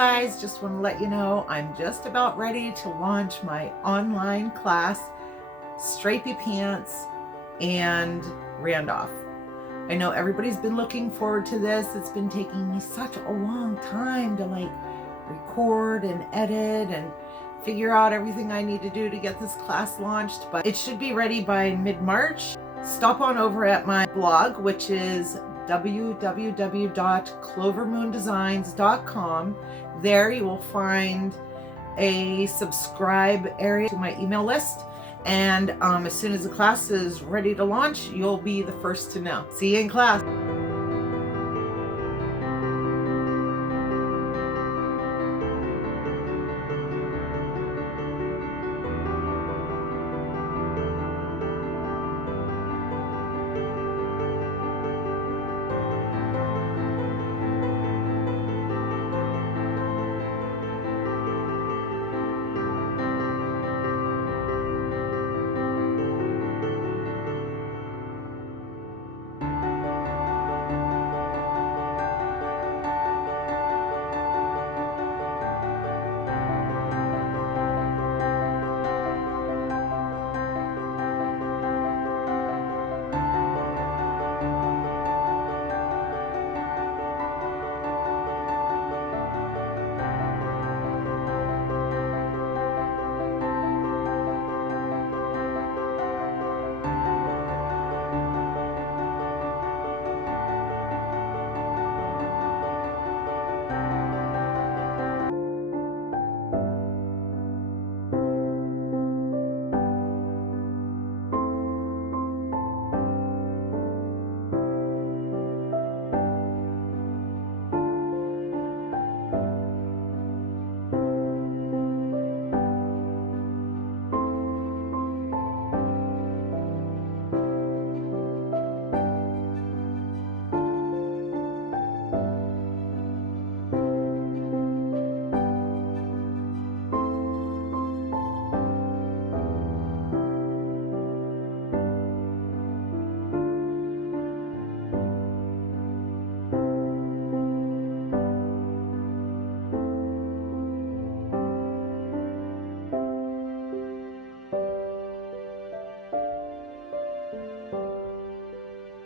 guys, just want to let you know I'm just about ready to launch my online class, Stripey Pants and Randolph. I know everybody's been looking forward to this. It's been taking me such a long time to record and edit and figure out everything I need to do to get this class launched, but it should be ready by mid-March. Stop on over at my blog, which is www.clovermoondesigns.com. There you will find a subscribe area to my email list. And as soon as the class is ready to launch, you'll be the first to know. See you in class.